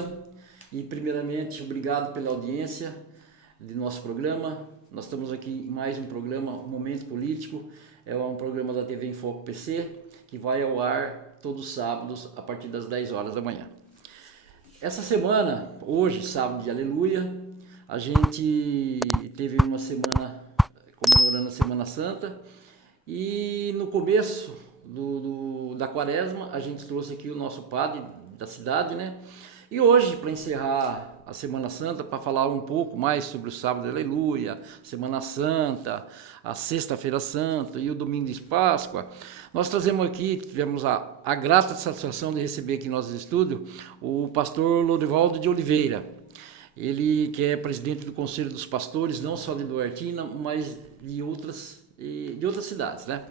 dia e primeiramente obrigado pela audiência de nosso programa. Nós estamos aqui em mais um programa Momento Político, é um programa da TV Enfoque PC que vai ao ar todos os sábados a partir das 10 horas da manhã. Essa semana, hoje, sábado de Aleluia, a gente teve uma semana comemorando a Semana Santa e no começo da quaresma a gente trouxe aqui o nosso padre da cidade, né? E hoje, para encerrar a Semana Santa, para falar um pouco mais sobre o sábado de Aleluia, Semana Santa, a Sexta-feira Santa e o Domingo de Páscoa, nós trazemos aqui, tivemos a grata satisfação de receber aqui em nosso estúdio o pastor Lorivaldo de Oliveira. Ele que é presidente do Conselho dos Pastores, não só de Duartina, mas de outras cidades, né?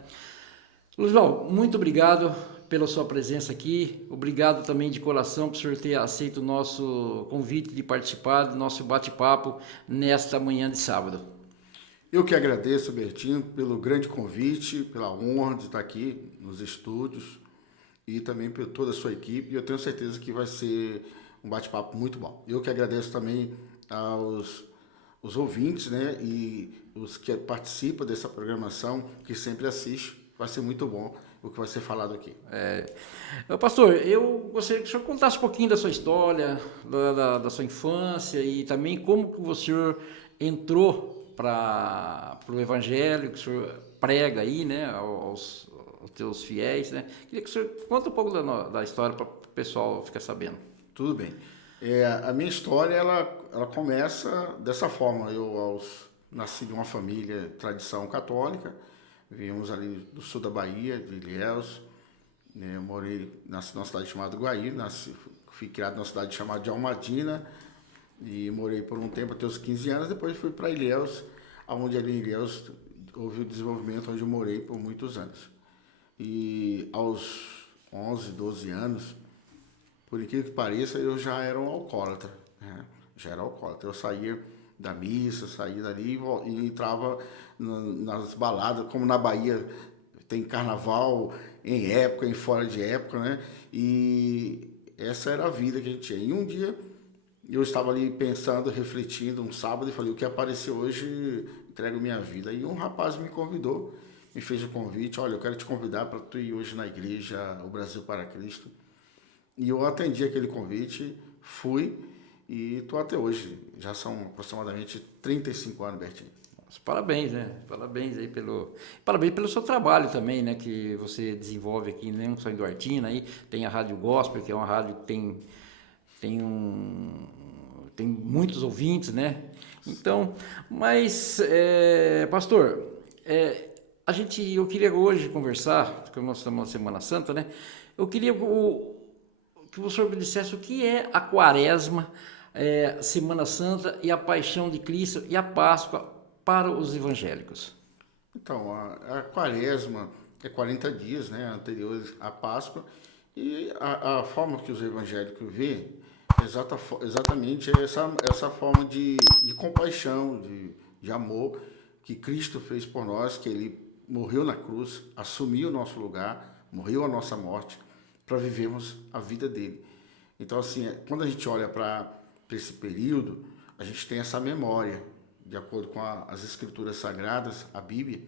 Lorivaldo, muito obrigado pela sua presença aqui, obrigado também de coração por o senhor ter aceito o nosso convite de participar do nosso bate-papo nesta manhã de sábado. Eu que agradeço, Bertinho, pelo grande convite, pela honra de estar aqui nos estúdios e também por toda a sua equipe, e eu tenho certeza que vai ser um bate-papo muito bom. Eu que agradeço também aos ouvintes, né, e os que participam dessa programação, que sempre assistem, vai ser muito bom o que vai ser falado aqui. Pastor, eu gostaria que o senhor contasse um pouquinho da sua história, da sua infância e também como que o senhor entrou para o evangelho, que o senhor prega aí, né, aos teus fiéis, né? Queria que o senhor conta um pouco da história para o pessoal ficar sabendo. Tudo bem. A minha história, ela começa dessa forma. Eu nasci de uma família, tradição católica, viemos ali do sul da Bahia, de Ilhéus, né? Nasci numa cidade chamada Guaí, fui criado numa cidade chamada de Almadina, e morei por um tempo até os 15 anos, depois fui para Ilhéus, onde ali em Ilhéus houve o desenvolvimento, onde eu morei por muitos anos. E aos 11, 12 anos, por incrível que pareça, eu já era um alcoólatra, né? Já era alcoólatra. Eu saía da missa, saía dali e entrava nas baladas, como na Bahia tem carnaval em época, em fora de época, né? E essa era a vida que a gente tinha. E um dia eu estava ali pensando, refletindo, um sábado, e falei, o que apareceu hoje, entrego minha vida. E um rapaz me convidou, me fez o convite, olha, eu quero te convidar para tu ir hoje na igreja, o Brasil para Cristo. E eu atendi aquele convite, fui e estou até hoje. Já são aproximadamente 35 anos, Bertinho. Parabéns, né? Parabéns aí parabéns pelo seu trabalho também, né? Que você desenvolve aqui, não só em Duartina, aí tem a Rádio Gospel, que é uma rádio que tem muitos ouvintes, né? Então, mas, pastor, eu queria hoje conversar, porque nós estamos na Semana Santa, né? Eu queria que o senhor me dissesse o que é a Quaresma, Semana Santa e a Paixão de Cristo e a Páscoa para os evangélicos. Então, a Quaresma é 40 dias, né, anteriores à Páscoa, e a forma que os evangélicos vê exatamente essa forma de compaixão, de amor que Cristo fez por nós, que Ele morreu na cruz, assumiu o nosso lugar, morreu a nossa morte, para vivermos a vida dele. Então, assim, quando a gente olha para esse período, a gente tem essa memória, de acordo com as Escrituras Sagradas, a Bíblia,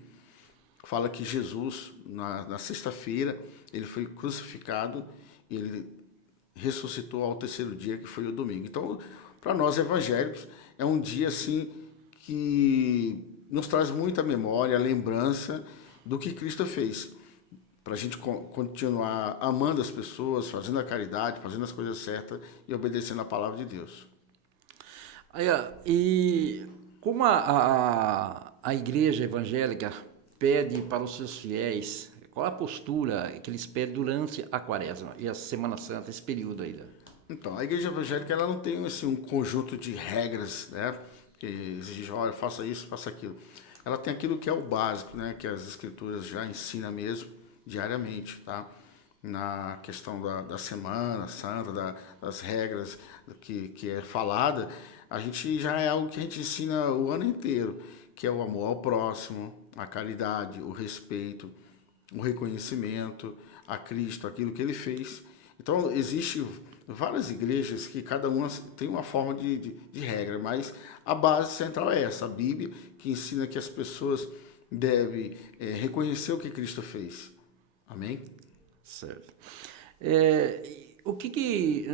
fala que Jesus, na sexta-feira, ele foi crucificado e ele ressuscitou ao terceiro dia, que foi o domingo. Então, para nós evangélicos, é um dia, assim, que nos traz muita memória, lembrança do que Cristo fez, para a gente continuar amando as pessoas, fazendo a caridade, fazendo as coisas certas e obedecendo a palavra de Deus. E como a igreja evangélica pede para os seus fiéis, qual a postura que eles pedem durante a Quaresma e a Semana Santa, esse período aí? Então, a igreja evangélica ela não tem assim, um conjunto de regras, né, que exige, olha, faça isso, faça aquilo. Ela tem aquilo que é o básico, né, que as Escrituras já ensinam mesmo diariamente, tá? Na questão da Semana Santa, das regras que é falada, a gente já é algo que a gente ensina o ano inteiro, que é o amor ao próximo, a caridade, o respeito, o reconhecimento a Cristo, aquilo que Ele fez. Então, existem várias igrejas que cada uma tem uma forma de regra, mas a base central é essa, a Bíblia, que ensina que as pessoas devem reconhecer o que Cristo fez. Amém? Certo.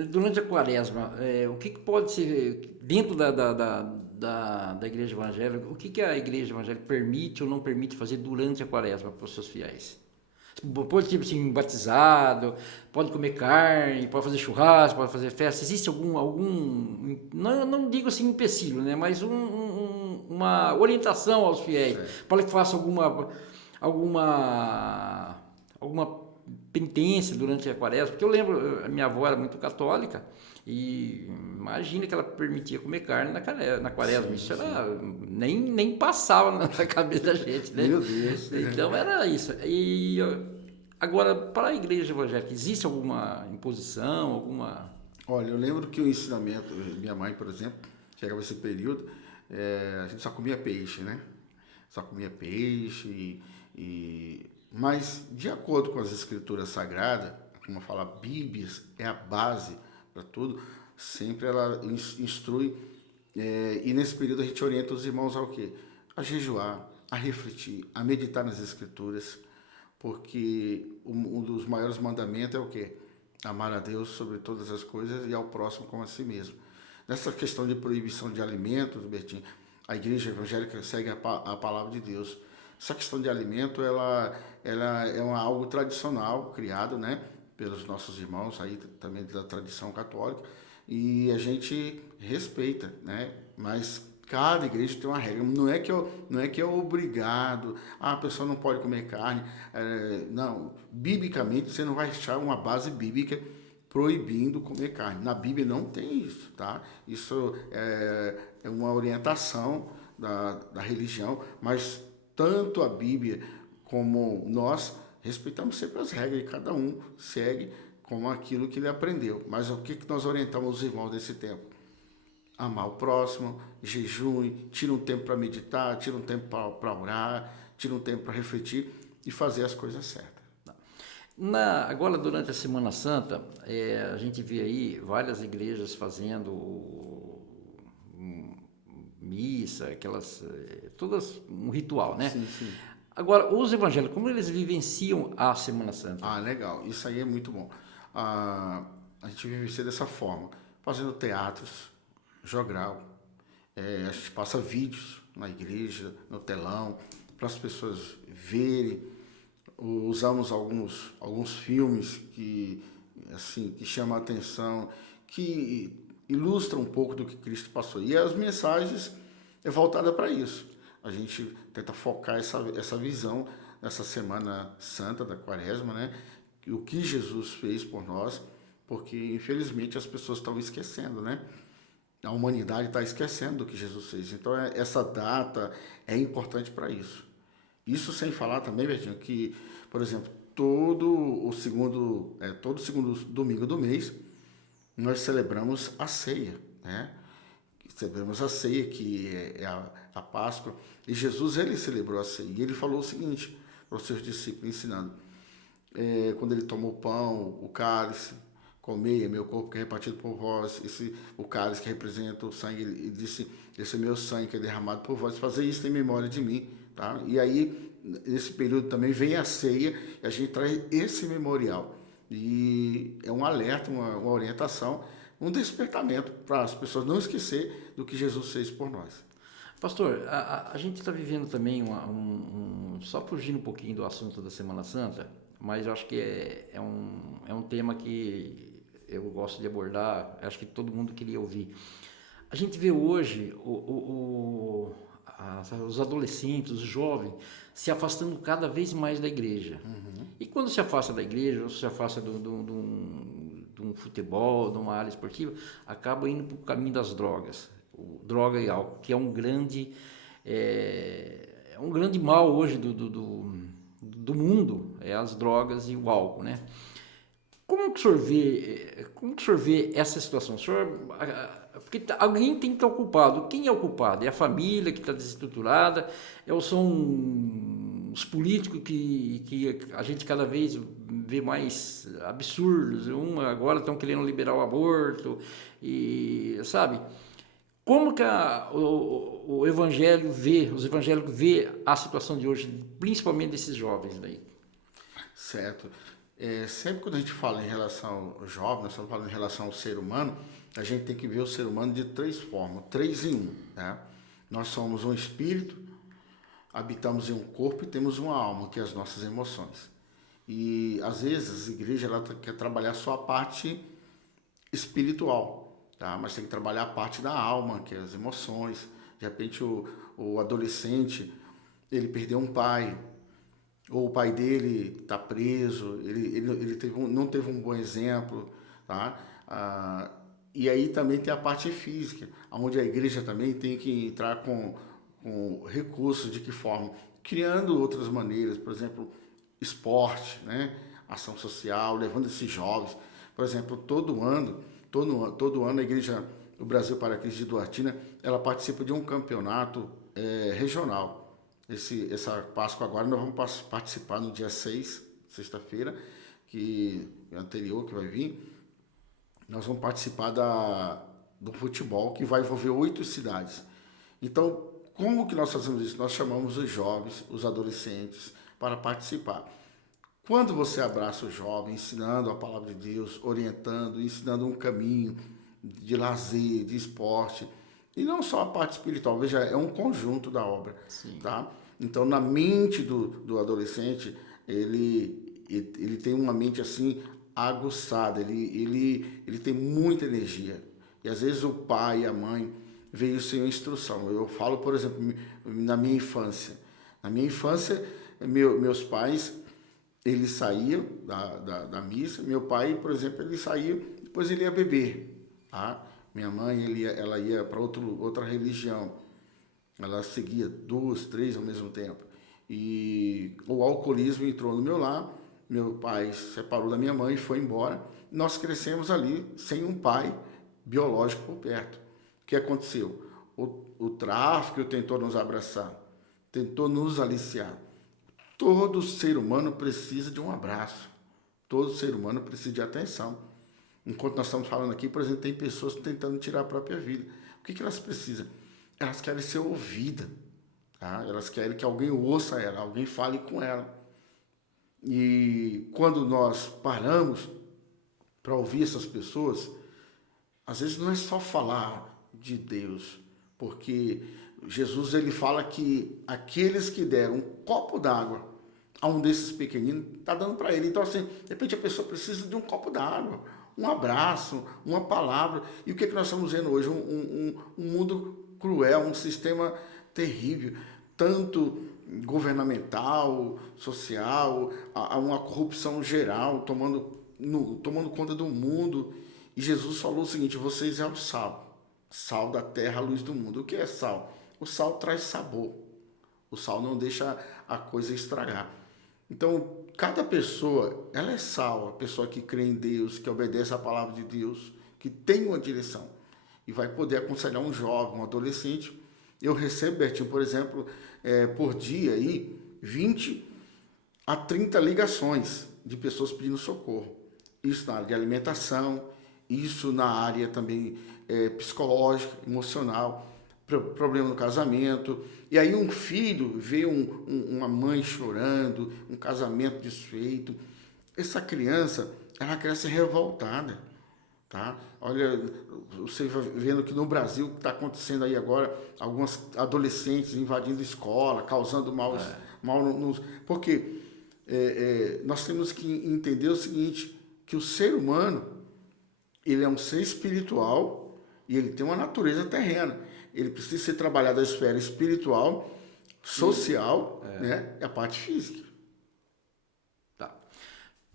Durante a quaresma, o que pode ser, dentro da igreja evangélica, o que a igreja evangélica permite ou não permite fazer durante a quaresma para os seus fiéis? Pode, tipo assim, batizado, pode comer carne, pode fazer churrasco, pode fazer festa. Existe não digo assim empecilho, né? Mas uma orientação aos fiéis, para que faça alguma penitência durante a quaresma, porque eu lembro, a minha avó era muito católica e imagina que ela permitia comer carne na quaresma, isso era, nem passava na cabeça da gente, né? Meu Deus. Então era isso. E agora, para a igreja evangélica, existe alguma imposição, alguma... Olha, eu lembro que o ensinamento, minha mãe, por exemplo, chegava esse período, a gente só comia peixe, né? Só comia peixe mas, de acordo com as escrituras sagradas, como fala, a Bíblia é a base para tudo, sempre ela instrui, e nesse período a gente orienta os irmãos ao quê? A jejuar, a refletir, a meditar nas escrituras, porque um dos maiores mandamentos é o quê? Amar a Deus sobre todas as coisas e ao próximo como a si mesmo. Nessa questão de proibição de alimentos, Bertinho, a igreja evangélica segue a palavra de Deus. Essa questão de alimento, ela é algo tradicional, criado, né, pelos nossos irmãos, aí também da tradição católica, e a gente respeita, né, mas cada igreja tem uma regra. Não é que é obrigado, a pessoa não pode comer carne, não, biblicamente você não vai achar uma base bíblica proibindo comer carne. Na Bíblia não tem isso, tá? Isso é uma orientação da religião, mas tanto a Bíblia como nós respeitamos sempre as regras, e cada um segue com aquilo que ele aprendeu. Mas o que nós orientamos os irmãos desse tempo? Amar o próximo, jejum, tira um tempo para meditar, tira um tempo para orar, tira um tempo para refletir e fazer as coisas certas. Agora, durante a Semana Santa, a gente vê aí várias igrejas fazendo missa, todas um ritual, né? Sim, sim. Agora, os evangélicos, como eles vivenciam a Semana Santa? Ah, legal. Isso aí é muito bom. A gente vivencia dessa forma, fazendo teatros, jogral. A gente passa vídeos na igreja, no telão, para as pessoas verem. Usamos alguns filmes que chamam a atenção, que ilustram um pouco do que Cristo passou. E as mensagens é voltada para isso. A gente tenta focar essa visão nessa Semana Santa da Quaresma, né? O que Jesus fez por nós, porque infelizmente as pessoas estão esquecendo, né? A humanidade está esquecendo do que Jesus fez. Então essa data é importante para isso. Isso sem falar também, Bertinho, que, por exemplo, todo segundo domingo do mês, nós celebramos a ceia, né? Celebramos a ceia, que é a Páscoa, e Jesus, ele celebrou a ceia, e ele falou o seguinte para os seus discípulos, ensinando, quando ele tomou o pão, o cálice, comei, é meu corpo que é repartido por vós, o cálice que representa o sangue, ele disse, esse é meu sangue que é derramado por vós, fazer isso em memória de mim, tá? E aí, nesse período também vem a ceia, e a gente traz esse memorial, e é um alerta, uma orientação, um despertamento para as pessoas não esquecer do que Jesus fez por nós. Pastor, a gente está vivendo também só fugindo um pouquinho do assunto da Semana Santa, mas eu acho que é um tema que eu gosto de abordar, acho que todo mundo queria ouvir. A gente vê hoje os adolescentes, os jovens, se afastando cada vez mais da igreja. Uhum. E quando se afasta da igreja, ou se afasta de um futebol, de uma área esportiva, acaba indo para o caminho das drogas. Droga e álcool, que é um grande mal hoje do mundo, as drogas e o álcool, né? Como que o senhor vê essa situação? Porque alguém tem que estar ocupado. Quem é o culpado? É a família que está desestruturada? São os políticos que a gente cada vez vê mais absurdos. Agora estão querendo liberar o aborto, e sabe? Como que o evangelho os evangélicos vê a situação de hoje, principalmente desses jovens daí? Certo. Sempre quando a gente fala em relação ao jovem, nós estamos falando em relação ao ser humano, a gente tem que ver o ser humano de 3 formas, 3 em 1. Né? Nós somos um espírito, habitamos em um corpo e temos uma alma, que é as nossas emoções. E às vezes a igreja ela quer trabalhar só a parte espiritual, tá? Mas tem que trabalhar a parte da alma, que é as emoções. De repente o adolescente, ele perdeu um pai, ou o pai dele está preso, ele não teve um bom exemplo, tá? E aí também tem a parte física, onde a igreja também tem que entrar com recursos. De que forma? Criando outras maneiras, por exemplo, esporte, né? Ação social, levando esses jovens. Por exemplo, todo ano a igreja, o Brasil para Cristo de Duartina, ela participa de um campeonato regional. Essa Páscoa agora nós vamos participar no dia 6, sexta-feira, que é anterior, que vai vir. Nós vamos participar do futebol, que vai envolver 8 cidades. Então, como que nós fazemos isso? Nós chamamos os jovens, os adolescentes, para participar. Quando você abraça o jovem, ensinando a palavra de Deus, orientando, ensinando um caminho de lazer, de esporte, e não só a parte espiritual, veja, é um conjunto da obra. Sim. Tá? Então, na mente do adolescente, ele tem uma mente assim aguçada, ele tem muita energia. E às vezes o pai e a mãe veio sem instrução. Eu falo, por exemplo, na minha infância. Na minha infância, meus pais, eles saíam da missa. Meu pai, por exemplo, ele saía, depois ele ia beber. Tá? Minha mãe, ela ia para outra religião. Ela seguia 2, 3 ao mesmo tempo. E o alcoolismo entrou no meu lar. Meu pai se separou da minha mãe e foi embora. Nós crescemos ali sem um pai biológico por perto. O que aconteceu? O tráfico tentou nos abraçar, tentou nos aliciar. Todo ser humano precisa de um abraço. Todo ser humano precisa de atenção. Enquanto nós estamos falando aqui, por exemplo, tem pessoas tentando tirar a própria vida. O que elas precisam? Elas querem ser ouvidas. Tá? Elas querem que alguém ouça ela, alguém fale com ela. E quando nós paramos para ouvir essas pessoas, às vezes não é só falar de Deus, porque Jesus ele fala que aqueles que deram um copo d'água a um desses pequeninos, está dando para ele. Então, assim, de repente a pessoa precisa de um copo d'água, um abraço, uma palavra. E o que nós estamos vendo hoje? Um mundo cruel, um sistema terrível, tanto governamental, social, uma corrupção geral tomando conta do mundo. E Jesus falou o seguinte: vocês é o sal da terra, a luz do mundo. O que é sal? O sal traz sabor. O sal não deixa a coisa estragar. Então, cada pessoa, ela é sal. A pessoa que crê em Deus, que obedece à palavra de Deus, que tem uma direção. E vai poder aconselhar um jovem, um adolescente. Eu recebo, Bertinho, por exemplo, por dia aí, 20 a 30 ligações de pessoas pedindo socorro. Isso na área de alimentação, isso na área também psicológica, emocional, problema no casamento. E aí um filho vê uma mãe chorando, um casamento desfeito. Essa criança, ela cresce revoltada. Tá? Olha, você vai vendo que no Brasil está acontecendo aí agora alguns adolescentes invadindo escola, causando mal porque nós temos que entender o seguinte, que o ser humano, ele é um ser espiritual e ele tem uma natureza terrena. Ele precisa ser trabalhado a esfera espiritual, social, né, e a parte física. Tá.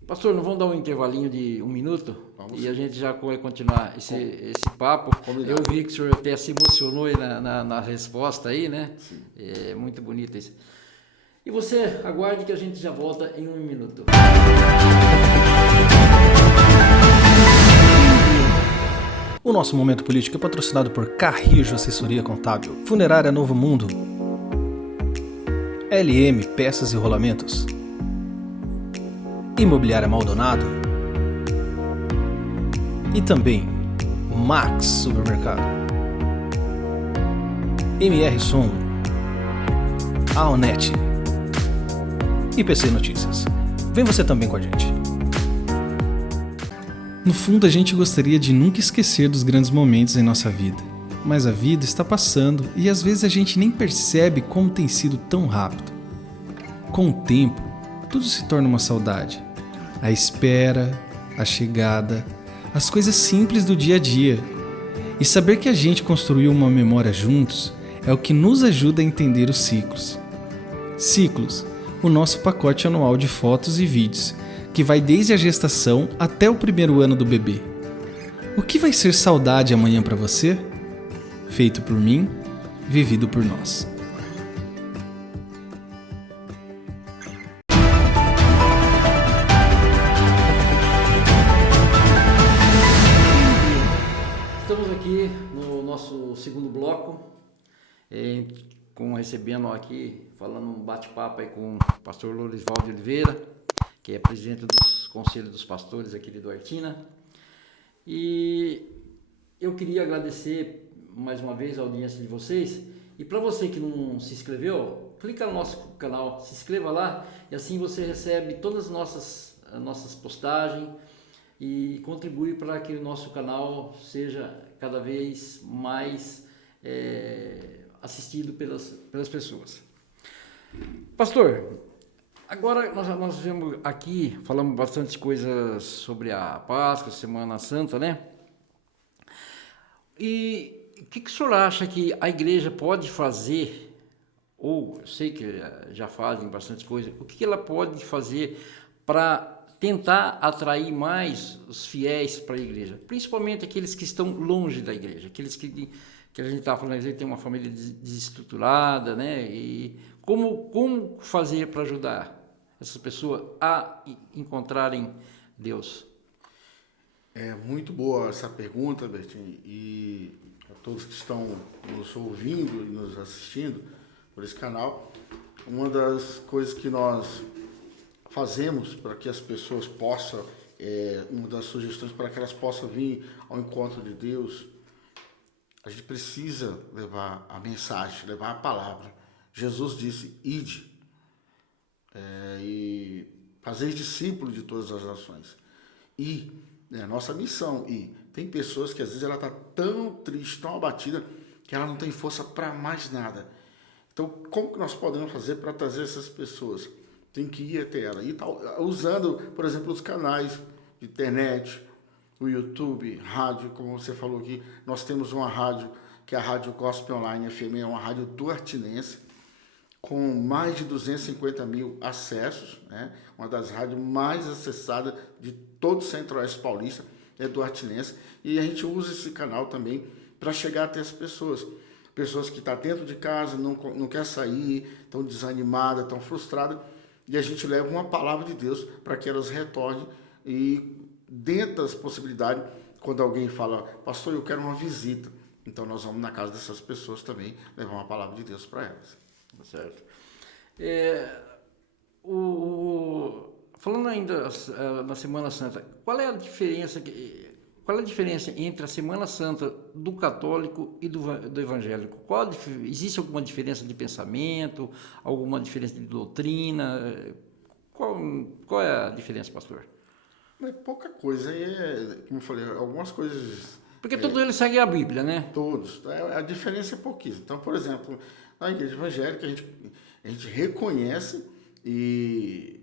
Pastor, nós vamos dar um intervalinho de 1 minuto? Vamos. E a gente já vai continuar esse papo. Combinado. Eu vi que o senhor até se emocionou aí na resposta aí, né? Sim. É muito bonito isso. E você, aguarde que a gente já volta em 1 minuto. O nosso Momento Político é patrocinado por Carrijo Assessoria Contábil, Funerária Novo Mundo, LM Peças e Rolamentos, Imobiliária Maldonado e também Max Supermercado, MR Som, Aonet e PC Notícias. Vem você também com a gente. No fundo, a gente gostaria de nunca esquecer dos grandes momentos em nossa vida. Mas a vida está passando e às vezes a gente nem percebe como tem sido tão rápido. Com o tempo, tudo se torna uma saudade. A espera, a chegada, as coisas simples do dia a dia. E saber que a gente construiu uma memória juntos é o que nos ajuda a entender os ciclos. Ciclos, o nosso pacote anual de fotos e vídeos, que vai desde a gestação até o primeiro ano do bebê. O que vai ser saudade amanhã para você? Feito por mim, vivido por nós. Estamos aqui no nosso segundo bloco, recebendo aqui, falando um bate-papo aí com o pastor Lourival de Oliveira, que é presidente dos Conselhos dos Pastores aqui de Duartina. E eu queria agradecer mais uma vez a audiência de vocês. E para você que não se inscreveu, clica no nosso canal, se inscreva lá e assim você recebe todas as nossas postagens e contribui para que o nosso canal seja cada vez mais assistido pelas pessoas. Pastor, agora nós vemos aqui, falamos bastante coisas sobre a Páscoa, Semana Santa, né? E o que o senhor acha que a igreja pode fazer, ou eu sei que já fazem bastante coisa, o que ela pode fazer para tentar atrair mais os fiéis para a igreja, principalmente aqueles que estão longe da igreja, aqueles que a gente está falando, a gente tem uma família desestruturada, né? E como fazer para ajudar essas pessoas a encontrarem Deus? É muito boa essa pergunta, Bertinho, e a todos que estão nos ouvindo e nos assistindo por esse canal. Uma das coisas que nós fazemos para que as pessoas possam, uma das sugestões para que elas possam vir ao encontro de Deus, a gente precisa levar a mensagem, levar a palavra. Jesus disse, ide, e fazer discípulos de todas as nações. E a nossa missão. E tem pessoas que às vezes ela está tão triste, tão abatida, que ela não tem força para mais nada. Então, como que nós podemos fazer para trazer essas pessoas? Tem que ir até ela. E usando, por exemplo, os canais de internet, o YouTube, rádio, como você falou aqui, nós temos uma rádio, que é a Rádio Gospel Online FM, é uma rádio duartinense, com mais de 250 mil acessos, né? Uma das rádios mais acessadas de todo o Centro-Oeste Paulista, é duartinense, e a gente usa esse canal também para chegar até as pessoas. Pessoas que estão dentro de casa, não quer sair, estão desanimadas, estão frustradas, e a gente leva uma palavra de Deus para que elas retornem. E dentro das possibilidades, quando alguém fala, pastor, eu quero uma visita, então nós vamos na casa dessas pessoas também levar uma palavra de Deus para elas. Certo. Falando ainda na Semana Santa, qual é a diferença entre a Semana Santa do católico e do evangélico? Existe alguma diferença de pensamento, alguma diferença de doutrina? Qual é a diferença, pastor? É pouca coisa, como eu falei, algumas coisas... Porque todos eles seguem a Bíblia, né? Todos. A diferença é pouquíssima. Então, por exemplo, na igreja evangélica a gente reconhece e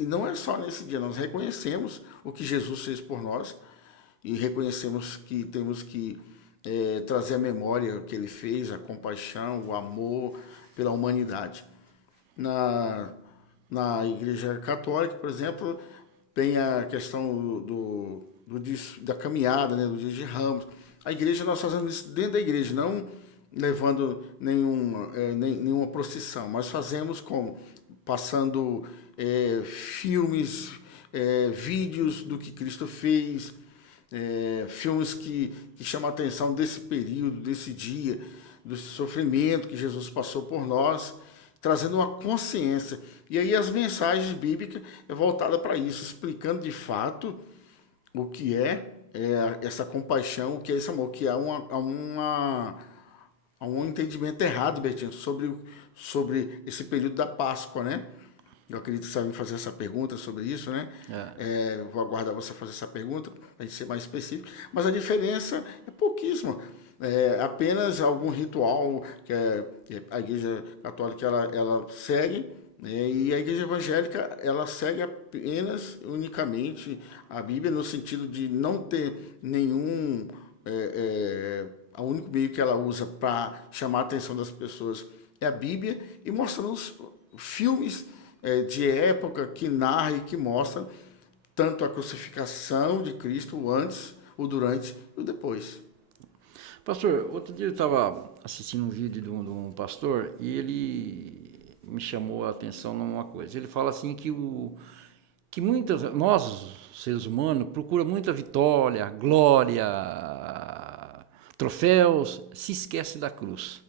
não é só nesse dia, nós reconhecemos o que Jesus fez por nós e reconhecemos que temos que trazer a memória que ele fez, a compaixão, o amor pela humanidade. Na igreja católica, por exemplo, tem a questão da caminhada, né, do dia de Ramos. A igreja, nós fazemos isso dentro da igreja, não levando nenhuma procissão, mas fazemos como? Passando filmes, vídeos do que Cristo fez, filmes que chamam a atenção desse período, desse dia, do sofrimento que Jesus passou por nós. trazendo uma consciência. E aí as mensagens bíblicas é voltada para isso, explicando de fato o que é essa compaixão, o que é esse amor, que há um entendimento errado, Bertinho, sobre esse período da Páscoa, né? Eu acredito que você vai me fazer essa pergunta sobre isso, né? Vou aguardar você fazer essa pergunta, para a gente ser mais específico. Mas a diferença é pouquíssima. Apenas algum ritual que a Igreja Católica ela segue, né? E a Igreja Evangélica ela segue apenas, unicamente, a Bíblia, no sentido de não ter nenhum... o único meio que ela usa para chamar a atenção das pessoas é a Bíblia, e mostrando os filmes de época que narra e que mostra tanto a crucificação de Cristo, o antes, o durante e o depois. Pastor, outro dia eu estava assistindo um vídeo de um pastor e ele me chamou a atenção numa coisa. Ele fala assim que nós, seres humanos, procura muita vitória, glória, troféus, se esquece da cruz.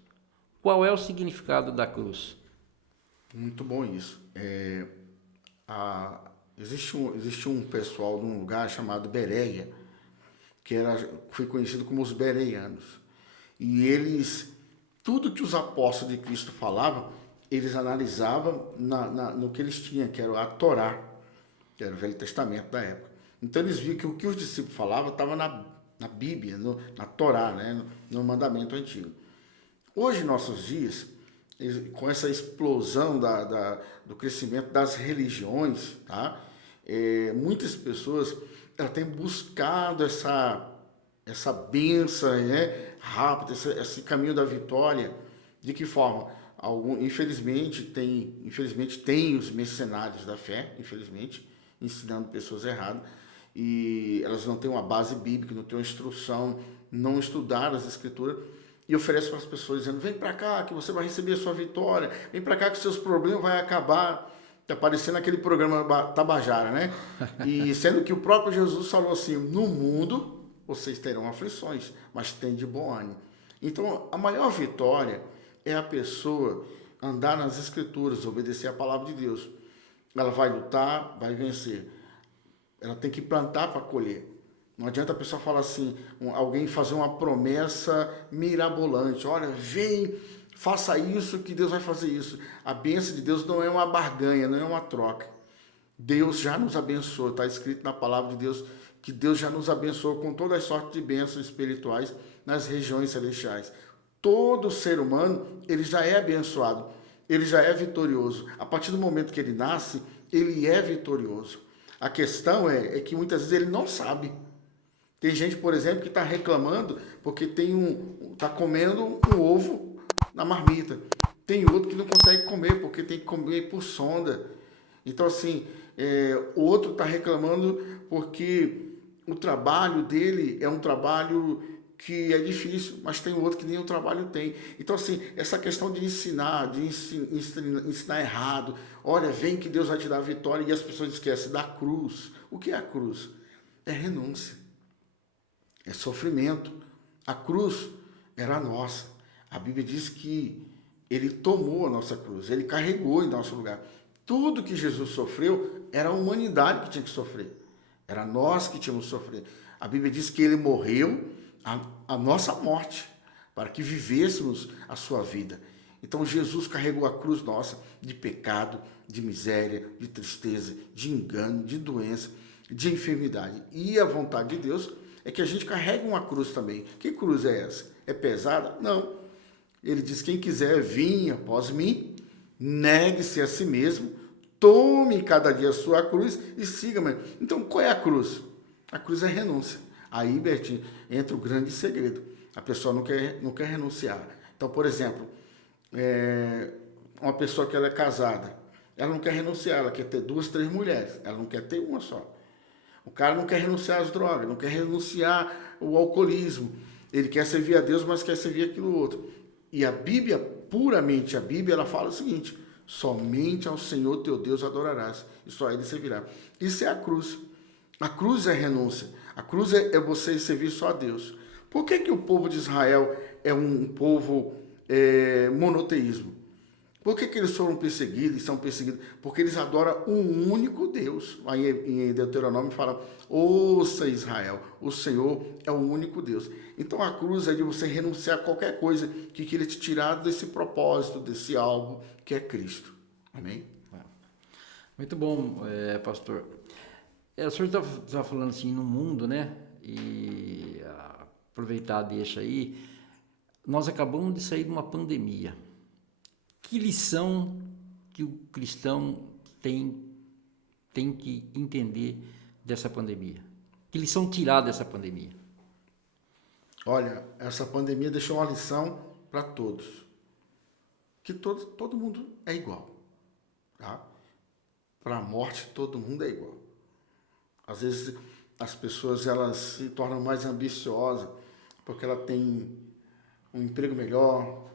Qual é o significado da cruz? Muito bom isso. Existe um pessoal num lugar chamado Bereia, que foi conhecido como os bereianos. E tudo que os apóstolos de Cristo falavam, eles analisavam no que eles tinham, que era a Torá, que era o Velho Testamento da época. Então eles viam que o que os discípulos falavam estava na Bíblia, na Torá, né, no mandamento antigo. Hoje, em nossos dias, com essa explosão do crescimento das religiões, tá? Muitas pessoas têm buscado essa bênção, né, rápida, esse caminho da vitória. De que forma? Infelizmente tem os mercenários da fé, infelizmente, ensinando pessoas erradas, e elas não têm uma base bíblica, não têm uma instrução, não estudaram as escrituras, e oferece para as pessoas dizendo: vem para cá que você vai receber a sua vitória, vem para cá que seus problemas vão acabar. Está parecendo aquele programa Tabajara, né? E sendo que o próprio Jesus falou assim: no mundo vocês terão aflições, mas tem de bom ânimo. Então, a maior vitória é a pessoa andar nas escrituras, obedecer a palavra de Deus. Ela vai lutar, vai vencer. Ela tem que plantar para colher. Não adianta a pessoa falar assim, alguém fazer uma promessa mirabolante: olha, vem, faça isso que Deus vai fazer isso. A bênção de Deus não é uma barganha, não é uma troca. Deus já nos abençoou, está escrito na palavra de Deus que Deus já nos abençoou com toda a sorte de bênçãos espirituais nas regiões celestiais. Todo ser humano, ele já é abençoado, ele já é vitorioso. A partir do momento que ele nasce, ele é vitorioso. A questão é que muitas vezes ele não sabe. Tem gente, por exemplo, que está reclamando porque está comendo um ovo na marmita. Tem outro que não consegue comer porque tem que comer por sonda. Então, assim, o outro está reclamando porque o trabalho dele é um trabalho que é difícil, mas tem outro que nem o trabalho tem. Então, assim, essa questão de ensinar errado, olha, vem que Deus vai te dar a vitória, e as pessoas esquecem da cruz. O que é a cruz? É renúncia. É sofrimento. A cruz era nossa. A Bíblia diz que ele tomou a nossa cruz, ele carregou em nosso lugar. Tudo que Jesus sofreu era a humanidade que tinha que sofrer. Era nós que tínhamos que sofrer. A Bíblia diz que ele morreu a nossa morte, para que vivêssemos a sua vida. Então Jesus carregou a cruz nossa de pecado, de miséria, de tristeza, de engano, de doença, de enfermidade. E a vontade de Deus é que a gente carregue uma cruz também. Que cruz é essa? É pesada? Não. Ele diz: quem quiser vir após mim, negue-se a si mesmo, tome cada dia a sua cruz e siga-me. Então, qual é a cruz? A cruz é renúncia. Aí, Bertinho, entra o grande segredo. A pessoa não quer renunciar. Então, por exemplo, uma pessoa que ela é casada, ela não quer renunciar, ela quer ter 2, 3 mulheres, ela não quer ter uma só. O cara não quer renunciar às drogas, não quer renunciar ao alcoolismo. Ele quer servir a Deus, mas quer servir aquilo outro. E a Bíblia, puramente a Bíblia, ela fala o seguinte: somente ao Senhor teu Deus adorarás, e só a Ele servirá. Isso é a cruz. A cruz é renúncia. A cruz é você servir só a Deus. Por que o povo de Israel é um povo monoteísmo? Por que eles foram perseguidos e são perseguidos? Porque eles adoram um único Deus. Aí em Deuteronômio fala, ouça Israel, o Senhor é o único Deus. Então a cruz é de você renunciar a qualquer coisa que queira te tirar desse propósito, desse algo que é Cristo. Amém? Muito bom, pastor. O senhor está falando assim no mundo, né? E aproveitar deixa aí. Nós acabamos de sair de uma pandemia. Que lição que o cristão tem que entender dessa pandemia? Que lição tirar dessa pandemia? Olha, essa pandemia deixou uma lição para todos. Que todo mundo é igual. Tá? Para a morte, todo mundo é igual. Às vezes, as pessoas elas se tornam mais ambiciosas porque ela tem um emprego melhor,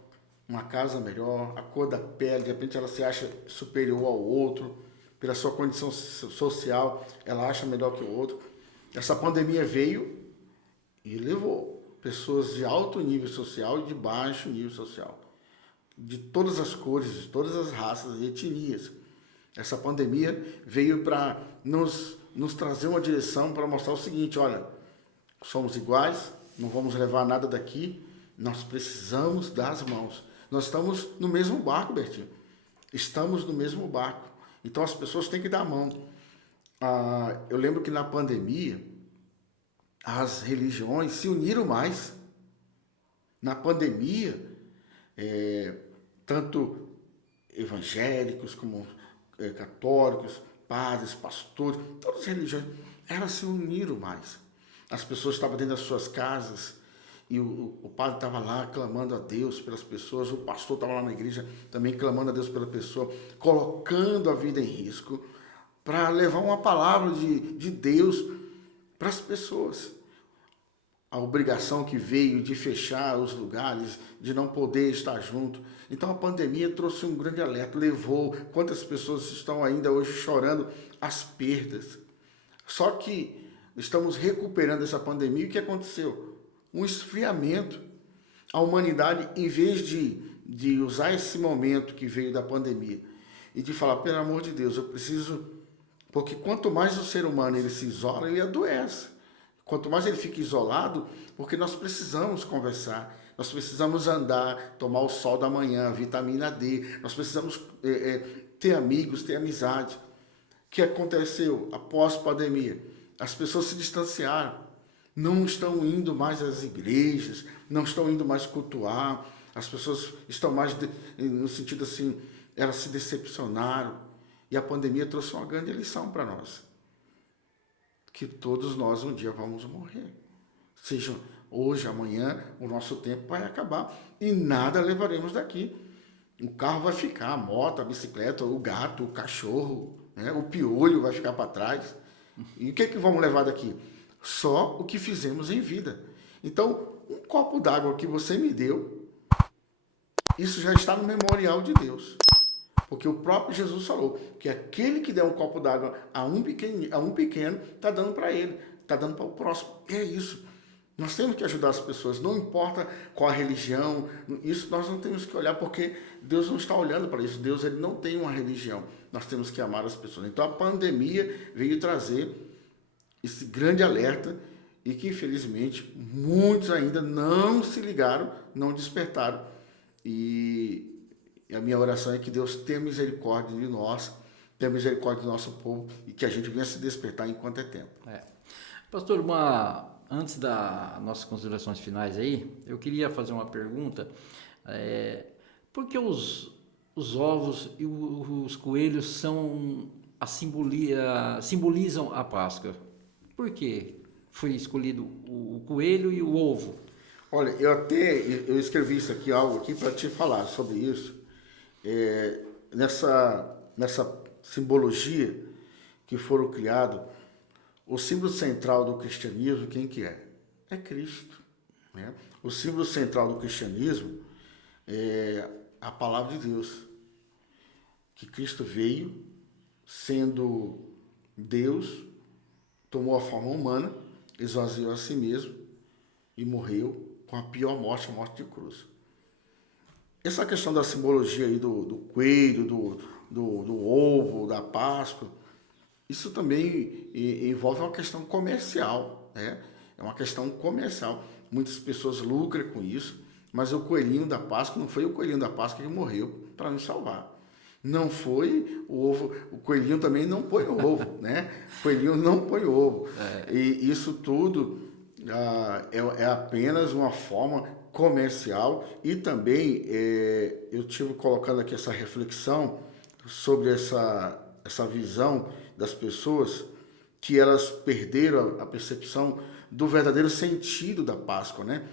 uma casa melhor, a cor da pele, de repente ela se acha superior ao outro, pela sua condição social, ela acha melhor que o outro. Essa pandemia veio e levou pessoas de alto nível social e de baixo nível social, de todas as cores, de todas as raças e etnias. Essa pandemia veio para nos trazer uma direção para mostrar o seguinte, olha, somos iguais, não vamos levar nada daqui, nós precisamos das mãos. Nós estamos no mesmo barco, Bertinho. Estamos no mesmo barco. Então as pessoas têm que dar a mão. Eu lembro que na pandemia, as religiões se uniram mais. Na pandemia, tanto evangélicos como católicos, padres, pastores, todas as religiões, elas se uniram mais. As pessoas estavam dentro das suas casas, e o padre estava lá clamando a Deus pelas pessoas, o pastor estava lá na igreja também clamando a Deus pela pessoa, colocando a vida em risco para levar uma palavra de Deus para as pessoas. A obrigação que veio de fechar os lugares, de não poder estar junto. Então a pandemia trouxe um grande alerta, levou quantas pessoas estão ainda hoje chorando as perdas. Só que estamos recuperando essa pandemia, o que aconteceu? Um esfriamento. A humanidade, em vez de usar esse momento que veio da pandemia e de falar, pelo amor de Deus, eu preciso... Porque quanto mais o ser humano ele se isola, ele adoece. Quanto mais ele fica isolado, porque nós precisamos conversar, nós precisamos andar, tomar o sol da manhã, vitamina D, nós precisamos ter amigos, ter amizade. O que aconteceu após a pandemia? As pessoas se distanciaram. Não estão indo mais às igrejas, não estão indo mais cultuar, as pessoas estão mais, no sentido assim, elas se decepcionaram. E a pandemia trouxe uma grande lição para nós. Que todos nós um dia vamos morrer. Seja hoje, amanhã, o nosso tempo vai acabar. E nada levaremos daqui. O carro vai ficar, a moto, a bicicleta, o gato, o cachorro, né? O piolho vai ficar para trás. E o que vamos levar daqui? Só o que fizemos em vida. Então, um copo d'água que você me deu, isso já está no memorial de Deus. Porque o próprio Jesus falou que aquele que der um copo d'água a um pequeno, está dando para ele, está dando para o próximo. É isso. Nós temos que ajudar as pessoas, não importa qual a religião, isso nós não temos que olhar, porque Deus não está olhando para isso. Deus ele não tem uma religião. Nós temos que amar as pessoas. Então a pandemia veio trazer esse grande alerta e que, infelizmente, muitos ainda não se ligaram, não despertaram. E a minha oração é que Deus tenha misericórdia de nós, tenha misericórdia do nosso povo e que a gente venha se despertar enquanto é tempo. Pastor, antes das nossas considerações finais aí, eu queria fazer uma pergunta. Por que os ovos e os coelhos simbolizam a Páscoa? Por que foi escolhido o coelho e o ovo? Olha, eu escrevi isso aqui, algo aqui para te falar sobre isso. Nessa simbologia que foram criados, o símbolo central do cristianismo, quem que é? É Cristo. Né? O símbolo central do cristianismo é a palavra de Deus. Que Cristo veio, sendo Deus, tomou a forma humana, esvaziou a si mesmo e morreu com a pior morte, a morte de cruz. essa questão da simbologia aí do coelho, do ovo, da Páscoa, isso também envolve uma questão comercial, né? É uma questão comercial. Muitas pessoas lucram com isso, mas o coelhinho da Páscoa não foi o coelhinho da Páscoa que morreu para nos salvar. Não foi o ovo, o coelhinho também não põe ovo, né? O coelhinho não põe ovo. E isso tudo é apenas uma forma comercial e também eu estive colocando aqui essa reflexão sobre essa visão das pessoas que elas perderam a percepção do verdadeiro sentido da Páscoa, né?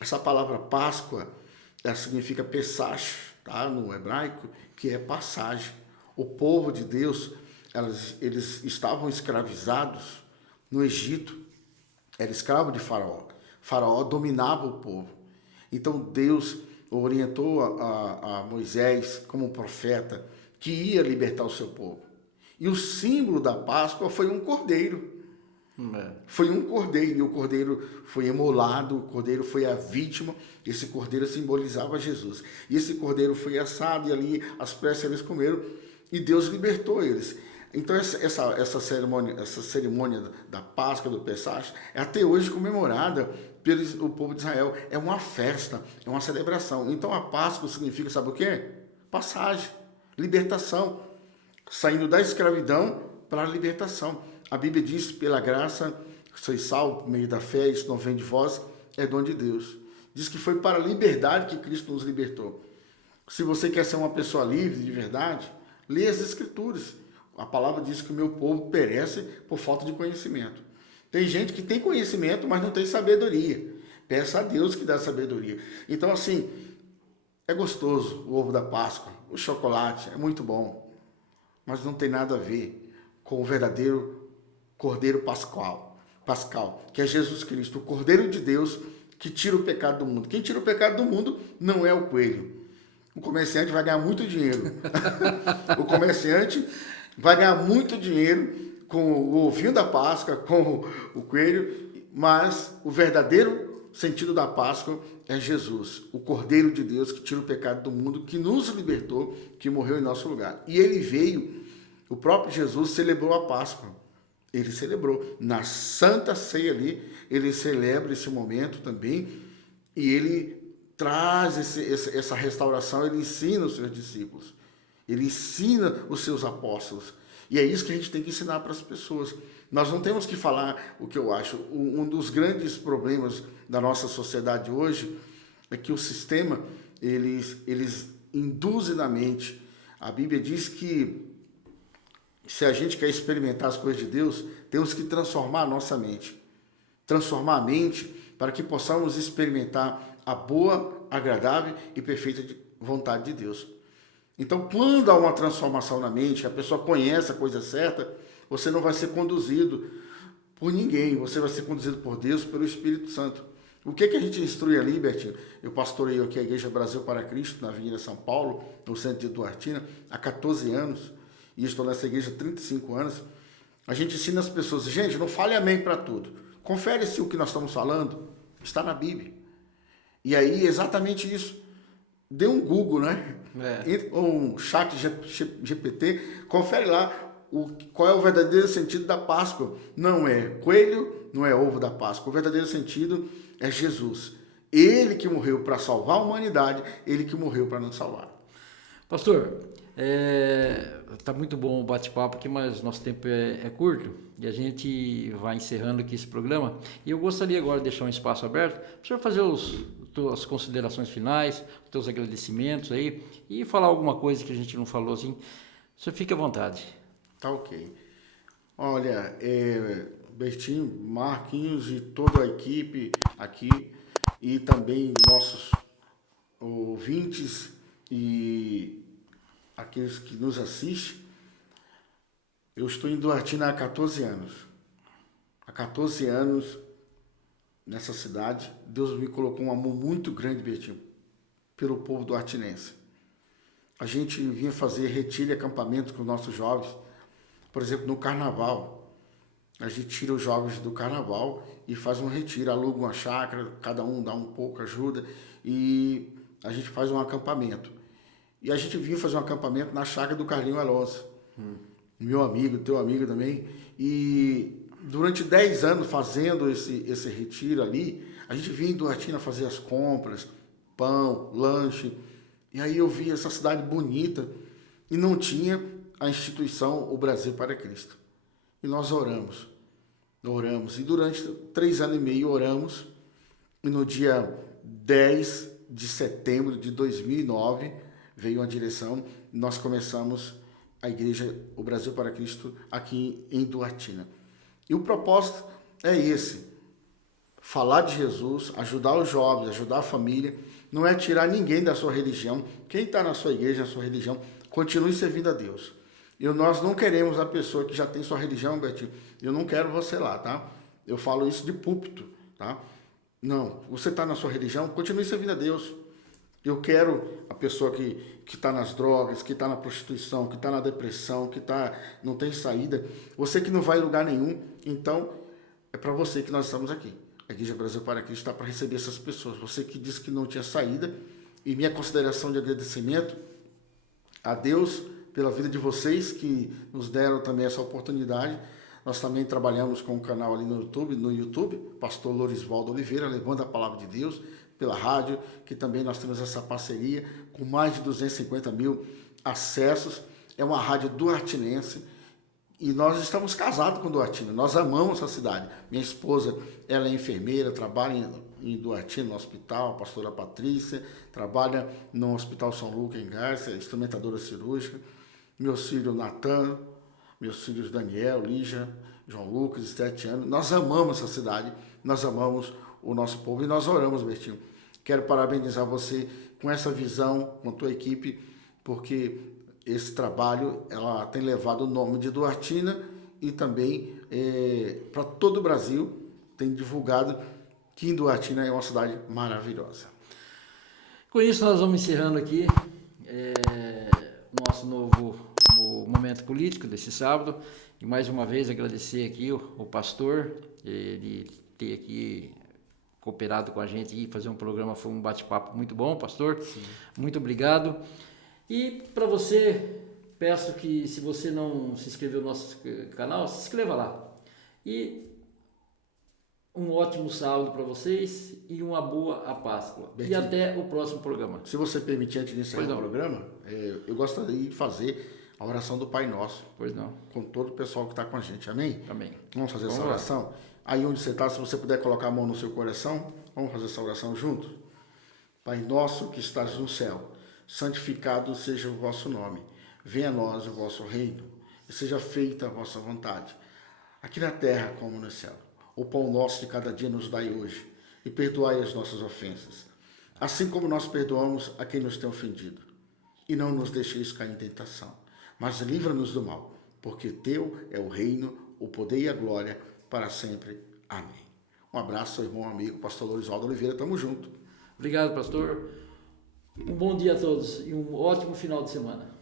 Essa palavra Páscoa, ela significa Pesach, tá? No hebraico, que é passagem. O povo de Deus, eles estavam escravizados no Egito, era escravo de Faraó. Faraó dominava o povo. Então Deus orientou a Moisés como profeta que ia libertar o seu povo. E o símbolo da Páscoa foi um cordeiro. Foi um cordeiro, e o cordeiro foi imolado, o cordeiro foi a vítima, esse cordeiro simbolizava Jesus. E esse cordeiro foi assado, e ali às pressas eles comeram, e Deus libertou eles. Então essa cerimônia da Páscoa, do Pesach, é até hoje comemorada pelo povo de Israel. É uma festa, é uma celebração. Então a Páscoa significa, sabe o quê? Passagem, libertação, saindo da escravidão para a libertação. A Bíblia diz, pela graça, sois salvos por meio da fé, isso não vem de vós, é dom de Deus. Diz que foi para a liberdade que Cristo nos libertou. Se você quer ser uma pessoa livre de verdade, lê as Escrituras. A palavra diz que o meu povo perece por falta de conhecimento. Tem gente que tem conhecimento, mas não tem sabedoria. Peça a Deus que dá sabedoria. Então, assim, é gostoso o ovo da Páscoa, o chocolate, é muito bom, mas não tem nada a ver com o verdadeiro Cordeiro Pascal, que é Jesus Cristo, o Cordeiro de Deus que tira o pecado do mundo. Quem tira o pecado do mundo não é o coelho. O comerciante vai ganhar muito dinheiro. O comerciante vai ganhar muito dinheiro com o ovinho da Páscoa, com o coelho, mas o verdadeiro sentido da Páscoa é Jesus, o Cordeiro de Deus que tira o pecado do mundo, que nos libertou, que morreu em nosso lugar. E ele veio, o próprio Jesus celebrou a Páscoa. Ele celebrou. Na Santa Ceia ali, ele celebra esse momento também e ele traz essa restauração, ele ensina os seus discípulos, ele ensina os seus apóstolos. E é isso que a gente tem que ensinar para as pessoas. Nós não temos que falar o que eu acho. Um dos grandes problemas da nossa sociedade hoje é que o sistema, eles induzem na mente. A Bíblia diz que se a gente quer experimentar as coisas de Deus, temos que transformar a nossa mente. Transformar a mente para que possamos experimentar a boa, agradável e perfeita vontade de Deus. Então, quando há uma transformação na mente, a pessoa conhece a coisa certa, você não vai ser conduzido por ninguém, você vai ser conduzido por Deus, pelo Espírito Santo. O que a gente instrui ali, Bertinho? Eu pastoreio aqui a Igreja Brasil para Cristo, na Avenida São Paulo, no centro de Duartina, há 14 anos. E estou nessa igreja há 35 anos, a gente ensina as pessoas, gente, não fale amém para tudo. Confere se o que nós estamos falando está na Bíblia. E aí, exatamente isso. Dê um Google, né? Ou um chat GPT, confere lá qual é o verdadeiro sentido da Páscoa. Não é coelho, não é ovo da Páscoa. O verdadeiro sentido é Jesus. Ele que morreu para salvar a humanidade, ele que morreu para nos salvar. Pastor, tá muito bom o bate-papo aqui, mas nosso tempo é curto e a gente vai encerrando aqui esse programa. E eu gostaria agora de deixar um espaço aberto para o senhor fazer as considerações finais, os seus agradecimentos aí e falar alguma coisa que a gente não falou assim. O senhor fique à vontade. Tá ok. Olha, Bertinho, Marquinhos e toda a equipe aqui e também nossos ouvintes e aqueles que nos assistem, eu estou em Duartina há 14 anos. Há 14 anos nessa cidade, Deus me colocou um amor muito grande, Bertinho, pelo povo duartinense. A gente vinha fazer retiro e acampamento com os nossos jovens. Por exemplo, no carnaval, a gente tira os jovens do carnaval e faz um retiro, aluga uma chácara, cada um dá um pouco, ajuda, e a gente faz um acampamento. E a gente vinha fazer um acampamento na chácara do Carlinho Alonso. Meu amigo, teu amigo também. E durante 10 anos fazendo esse retiro ali, a gente vinha em Duartina fazer as compras, pão, lanche. E aí eu vi essa cidade bonita e não tinha a instituição O Brasil para Cristo. E nós oramos. E durante 3 anos e meio oramos. E no dia 10 de setembro de 2009 veio uma direção. Nós começamos a igreja O Brasil para Cristo aqui em Duartina. E o propósito é esse: falar de Jesus, ajudar os jovens, ajudar a família. Não é tirar ninguém da sua religião. Quem está na sua igreja, na sua religião, continue servindo a Deus. E nós não queremos a pessoa que já tem sua religião, Betinho. Eu não quero você lá, tá? Eu falo isso de púlpito, tá? Não, você está na sua religião, continue servindo a Deus. Eu quero a pessoa que está nas drogas, que está na prostituição, que está na depressão, que não tem saída. Você que não vai em lugar nenhum, então é para você que nós estamos aqui. A Igreja Brasil para Cristo está para receber essas pessoas. Você que disse que não tinha saída, e minha consideração de agradecimento a Deus pela vida de vocês que nos deram também essa oportunidade. Nós também trabalhamos com um canal ali no YouTube, Pastor Lorisvaldo Oliveira, levando a palavra de Deus pela rádio, que também nós temos essa parceria com mais de 250 mil acessos. É uma rádio duartinense e nós estamos casados com Duartina. Nós amamos essa cidade. Minha esposa, ela é enfermeira, trabalha em Duartina, no hospital, a pastora Patrícia, trabalha no Hospital São Lucas, em Garça, instrumentadora cirúrgica. Meus filhos Natan, meus filhos Daniel, Lígia, João Lucas, 7 anos. Nós amamos essa cidade, nós amamos o nosso povo e nós oramos, Bertinho. Quero parabenizar você com essa visão, com a tua equipe, porque esse trabalho ela tem levado o nome de Duartina e também para todo o Brasil, tem divulgado que Duartina é uma cidade maravilhosa. Com isso, nós vamos encerrando aqui nosso novo momento político desse sábado. E mais uma vez agradecer aqui o pastor, ele ter aqui cooperado com a gente e fazer um programa, foi um bate-papo muito bom, pastor. Sim. Muito obrigado. E para você, peço que se você não se inscreveu no nosso canal, se inscreva lá. E um ótimo sábado para vocês e uma boa Páscoa. Bertinho, e até o próximo programa. Se você permitir, antes de encerrar o programa, eu gostaria de fazer a oração do Pai Nosso. Pois não. Com todo o pessoal que está com a gente. Amém? Amém. Vamos fazer essa oração? Aí onde você está, se você puder colocar a mão no seu coração, vamos fazer essa oração juntos? Pai Nosso que estás no céu, santificado seja o vosso nome. Venha a nós o vosso reino e seja feita a vossa vontade, aqui na terra como no céu. O pão nosso de cada dia nos dai hoje, e perdoai as nossas ofensas, assim como nós perdoamos a quem nos tem ofendido. E não nos deixeis cair em tentação, mas livra-nos do mal, porque teu é o reino, o poder e a glória, para sempre. Amém. Um abraço, irmão, amigo, pastor Lorisvaldo Oliveira, tamo junto. Obrigado, pastor. Um bom dia a todos e um ótimo final de semana.